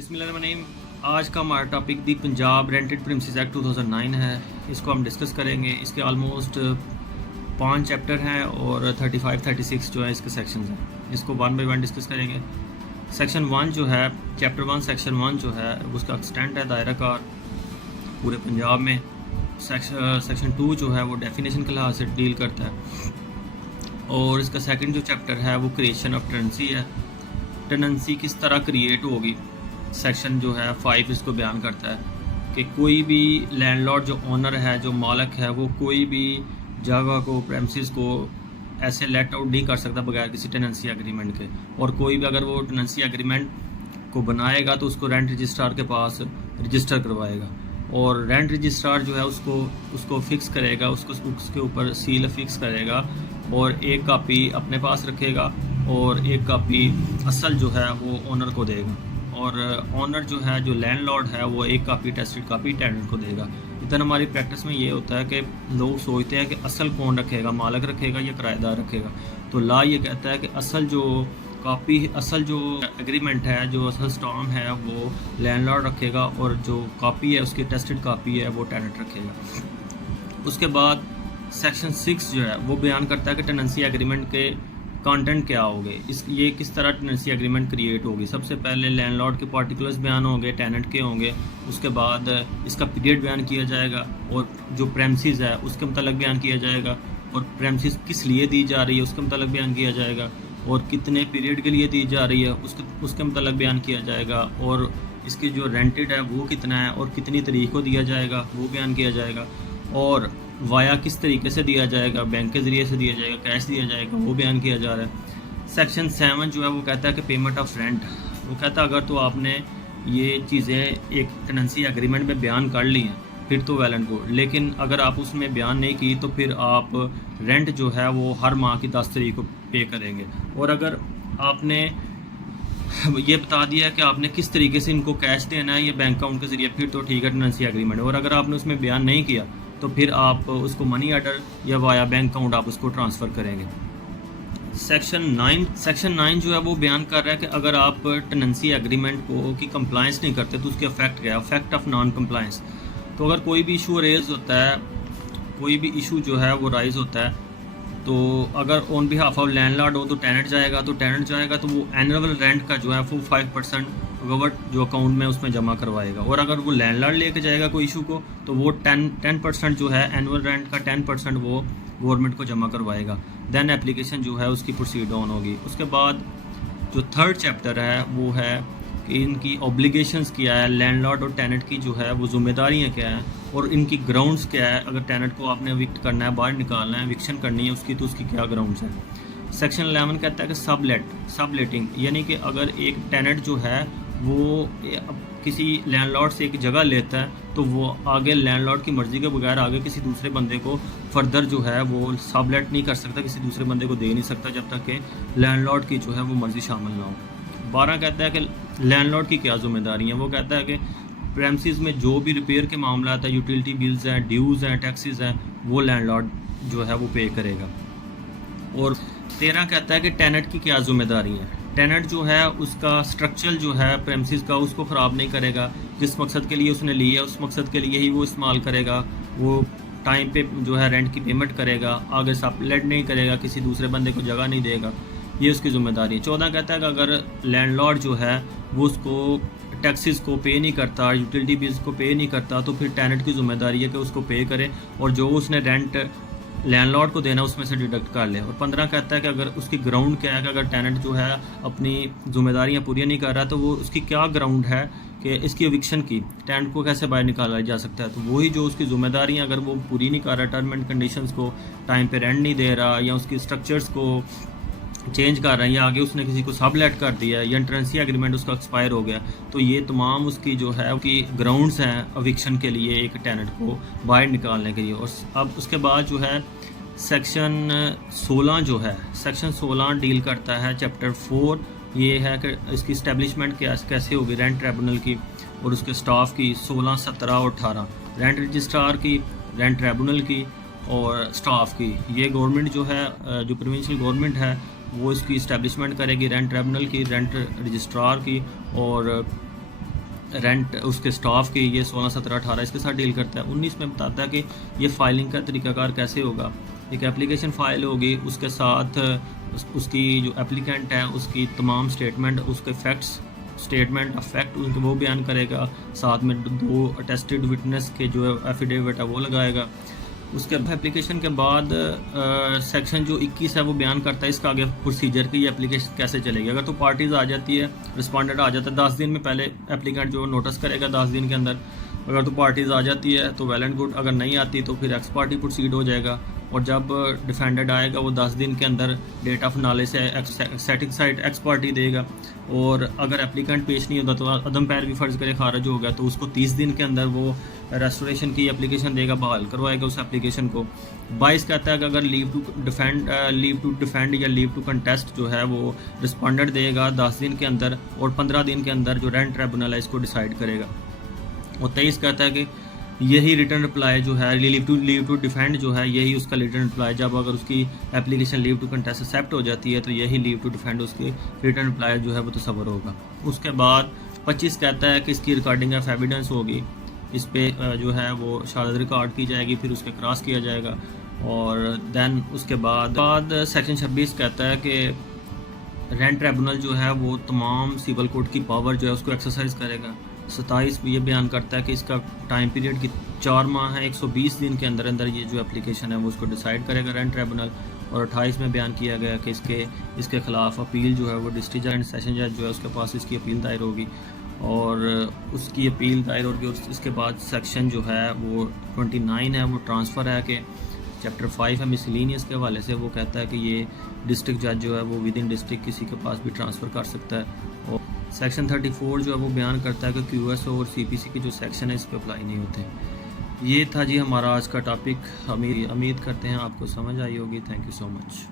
बिस्मिल्लाहिर्रहमानिर्रहीम। आज का हमारा टॉपिक दी पंजाब रेंटेड प्रीमिसेस एक्ट 2009 है। इसको हम डिस्कस करेंगे। इसके ऑलमोस्ट 5 चैप्टर हैं और 35-36 जो है इसके सेक्शन हैं, जिसको वन बाई वन डिस्कस करेंगे। सेक्शन 1 जो है, चैप्टर 1 सेक्शन 1 जो है उसका एक्सटेंट है दायरा कार पूरे पंजाब में। सेक्शन 2 जो है वो डेफिनेशन के लिहाज से डील करता है, और इसका सेकंड जो चैप्टर है वो क्रिएशन ऑफ टेनेंसी है। टेनेंसी किस तरह क्रिएट होगी, सेक्शन जो है 5 इसको बयान करता है कि कोई भी लैंडलॉर्ड जो ओनर है, जो मालिक है, वो कोई भी जगह को, प्रेमिसेस को ऐसे लेट आउट नहीं कर सकता बगैर किसी टेनेंसी एग्रीमेंट के। और कोई भी अगर वो टेनेंसी एग्रीमेंट को बनाएगा तो उसको रेंट रजिस्ट्रार के पास रजिस्टर करवाएगा, और रेंट रजिस्ट्रार जो है उसको फिक्स करेगा, उसके ऊपर सील फिक्स करेगा, और एक कापी अपने पास रखेगा और एक कापी असल जो है वो ओनर को देगा। और ओनर जो है, जो लैंडलॉर्ड है, वो एक कापी टेस्टेड कापी टेनेंट को देगा। इधर हमारी प्रैक्टिस में ये होता है कि लोग सोचते हैं कि असल कौन रखेगा, मालिक रखेगा या किराएदार रखेगा। तो ला ये कहता है कि असल जो एग्रीमेंट है, जो असल स्टाम है, वो लैंडलॉर्ड रखेगा, और जो कापी है, उसकी टेस्टेड कापी है, वो टेनेंट रखेगा। उसके बाद सेक्शन 6 जो है वो बयान करता है कि टेनेंसी एग्रीमेंट के कंटेंट क्या होंगे, ये किस तरह टेनेंसी एग्रीमेंट क्रिएट होगी। सबसे पहले लैंडलॉर्ड के पार्टिकुलर्स बयान होंगे, टेनेंट के होंगे। उसके बाद इसका पीरियड बयान किया जाएगा, और जो प्रेमिसेस है उसके मतलब बयान किया जाएगा, और प्रेमिसेस किस लिए दी जा रही है उसके मतलब बयान किया जाएगा, और कितने पीरियड के लिए दी जा रही है उसके मतलब बयान किया जाएगा, और इसकी जो रेंटेड है वो कितना है और कितनी तारीख को दिया जाएगा वो बयान किया जाएगा, और वाया किस तरीके से दिया जाएगा, बैंक के ज़रिए से दिया जाएगा, कैश दिया जाएगा, वो बयान किया जा रहा है। सेक्शन 7 जो है वो कहता है कि पेमेंट ऑफ रेंट। वो कहता है अगर तो आपने ये चीज़ें एक टेनेंसी एग्रीमेंट में बयान कर ली हैं फिर तो वेल एंड गुड, लेकिन अगर आप उसमें बयान नहीं की तो फिर आप रेंट जो है वो हर माह की 10 तारीख को पे करेंगे। और अगर आपने ये बता दिया है कि आपने किस तरीके से इनको कैश देना है या बैंक अकाउंट के ज़रिए, फिर तो ठीक है टेनेंसी एग्रीमेंट। और अगर आपने उसमें बयान नहीं किया तो फिर आप उसको मनी ऑर्डर या वाया बैंक अकाउंट आप उसको ट्रांसफ़र करेंगे। सेक्शन 9 जो है वो बयान कर रहा है कि अगर आप टेनेंसी एग्रीमेंट को की कंप्लायंस नहीं करते तो उसके इफेक्ट क्या है, इफेक्ट ऑफ नॉन कंप्लायंस। तो अगर कोई भी इशू रेज होता है, कोई भी इशू जो है वो राइज होता है, तो अगर ऑन बिहाफ ऑफ लैंडलॉर्ड हो तो टेनेंट जाएगा, तो वो एनुअल रेंट का जो है वो 5% गवर्नमेंट जो अकाउंट में उसमें जमा करवाएगा। और अगर वो लैंडलॉर्ड लेके जाएगा कोई इशू को तो वो 10% जो है एनुअल रेंट का 10% वो गवर्नमेंट को जमा करवाएगा। देन एप्लीकेशन जो है उसकी प्रोसीड ऑन होगी। उसके बाद जो थर्ड चैप्टर है वो है कि इनकी ऑब्लिगेशंस क्या है, लैंडलॉर्ड और टेनेंट की जो है वो जिम्मेदारियाँ क्या हैं, और इनकी ग्राउंड्स क्या है। अगर टेनेंट को आपने विक्ट करना है, बाहर निकालना है, विक्शन करनी है उसकी, तो उसकी क्या ग्राउंड्स हैं। सेक्शन 11 कहता है कि सबलेटिंग, यानी कि अगर एक टेनेंट जो है वो किसी लैंडलॉर्ड से एक जगह लेता है तो वो आगे लैंडलॉर्ड की मर्ज़ी के बगैर आगे किसी दूसरे बंदे को फर्दर जो है वो सबलेट नहीं कर सकता, किसी दूसरे बंदे को दे नहीं सकता जब तक कि लैंडलॉर्ड की जो है वो मर्ज़ी शामिल ना हो। 12 कहता है कि लैंडलॉर्ड की क्या जिम्मेदारी है। वो कहता है कि प्रेमिसेस में जो भी रिपेयर के मामला है, यूटिलिटी बिल्स हैं, ड्यूज़ हैं, टैक्सेस हैं, वो लैंडलॉर्ड जो है वो पे करेगा। और 13 कहता है कि टेनेंट की क्या जिम्मेदारी है। टेनेंट जो है उसका स्ट्रक्चर जो है प्रेमिसेस का उसको ख़राब नहीं करेगा, जिस मकसद के लिए उसने ली है उस मकसद के लिए ही वो इस्तेमाल करेगा, वो टाइम पे जो है रेंट की पेमेंट करेगा, आगे सबलेट नहीं करेगा, किसी दूसरे बंदे को जगह नहीं देगा, ये उसकी ज़िम्मेदारी है। 14 कहता है कि अगर लैंडलॉर्ड जो है वो उसको टैक्सेस को पे नहीं करता, यूटिलिटी बिल्स को पे नहीं करता, तो फिर टेनेंट की जिम्मेदारी है कि उसको पे करे, और जो उसने रेंट लैंडलॉर्ड को देना उसमें से डिडक्ट कर ले। और 15 कहता है कि अगर उसकी ग्राउंड क्या है, कि अगर टेनेंट जो है अपनी जिम्मेदारियां पूरी नहीं कर रहा तो वो उसकी क्या ग्राउंड है कि इसकी एविक्शन की, टेनेंट को कैसे बाहर निकाला जा सकता है। तो वही जो उसकी जिम्मेदारियां अगर वो पूरी नहीं कर रहा, टर्म एंड कंडीशंस को टाइम पे रेंट नहीं दे रहा, या उसकी स्ट्रक्चर्स को चेंज कर रहा है, या आगे उसने किसी को सबलेट कर दिया, या टेनेंसी एग्रीमेंट उसका एक्सपायर हो गया, तो ये तमाम उसकी जो है उसकी ग्राउंड्स हैं एविक्शन के लिए, एक टेनेंट को बाहर निकालने के लिए। और अब उसके बाद जो है सेक्शन 16 जो है, सेक्शन 16 डील करता है चैप्टर 4, ये है कि इसकी इस्टेब्लिशमेंट कैसे होगी रेंट ट्रिब्यूनल की और उसके स्टाफ की। 16, 17 और 18 रेंट रजिस्ट्रार की, रेंट ट्रिब्यूनल की और स्टाफ की। ये गवर्नमेंट जो है, जो प्रोविंशियल गवर्नमेंट है, वो इसकी इस्टेब्लिशमेंट करेगी रेंट ट्रिब्यूनल की, रेंट रजिस्ट्रार की और रेंट उसके स्टाफ की, ये 16, 17, 18 इसके साथ डील करता है। 19 में बताता है कि ये फाइलिंग का तरीकाकार कैसे होगा। एक एप्लीकेशन फ़ाइल होगी, उसके साथ उसकी जो एप्लीकेंट है उसकी तमाम स्टेटमेंट, उसके फैक्ट्स स्टेटमेंट ऑफ फैक्ट उनके वो बयान करेगा, साथ में 2 अटेस्टेड विटनेस के जो एफिडेविट है वो लगाएगा। उसके एप्लीकेशन के बाद सेक्शन जो 21 है वो बयान करता है इसका आगे प्रोसीजर की, ये एप्लीकेशन कैसे चलेगी। अगर तो पार्टीज़ आ जाती है, रिस्पॉन्डेंट आ जाता है 10 दिन में, पहले एप्लीकेंट जो नोटिस करेगा 10 दिन के अंदर। अगर तो पार्टीज़ आ जाती है तो वेल एंड गुड, अगर नहीं आती तो फिर एक्स पार्टी प्रोसीड हो जाएगा। और जब डिफेंडेड आएगा वो 10 दिन के अंदर डेट ऑफ नॉलेज से सेटिस्फाइड एक्स पार्टी देगा। और अगर एप्लीकेंट पेश नहीं होता तो अदम पैरवी फ़र्ज़ करे खारिज हो गया तो उसको 30 दिन के अंदर वो रेस्टोरेशन की एप्लीकेशन देगा, बहाल करवाएगा उस एप्लीकेशन को। 22 कहता है कि अगर लीव टू डिफेंड या लीव टू कंटेस्ट जो है वो रिस्पॉन्डेंट देगा 10 दिन के अंदर, और 15 दिन के अंदर जो रेंट ट्रिब्यूनल है इसको डिसाइड करेगा। और 23 कहता है कि यही रिटर्न रिप्लाई जो है लीव टू डिफेंड जो है यही उसका रिटर्न रिप्लाई, जब अगर उसकी application leave to contest accept हो जाती है तो यही लीव टू डिफेंड उसकी रिटर्न रिप्लाई जो है वो तस्वर होगा। उसके बाद 25 कहता है कि इसकी रिकॉर्डिंग ऑफ एविडेंस होगी, इस पे जो है वो शहादत रिकॉर्ड की जाएगी, फिर उसके क्रॉस किया जाएगा। और दैन उसके बाद सेक्शन 26 कहता है कि रेंट ट्रिब्यूनल जो है वो तमाम सिविल कोर्ट की पावर जो है उसको एक्सरसाइज करेगा। 27 ये बयान करता है कि इसका टाइम पीरियड की 4 माह है, 120 दिन के अंदर अंदर ये जो एप्लीकेशन है वो उसको डिसाइड करेगा रेंट ट्रिब्यूनल। और 28 में बयान किया गया कि इसके खिलाफ अपील जो है वो डिस्ट्रिक्ट जज एंड सेशन जज जो है उसके पास इसकी अपील दायर होगी, और उसकी अपील दायर होगी। और इसके बाद सेक्शन जो है वो 29 है, वो ट्रांसफ़र है कि चैप्टर 5 है मिसलिनियस के हवाले से, वो कहता है कि ये डिस्ट्रिक्ट जज जो है वो विद इन डिस्ट्रिक्ट किसी के पास भी ट्रांसफ़र कर सकता है। और सेक्शन 34 जो है वो बयान करता है कि QSO और CPC की जो सेक्शन है इस पर अप्लाई नहीं होते हैं। ये था जी हमारा आज का टॉपिक। उम्मीद करते हैं आपको समझ आई होगी। Thank you so much.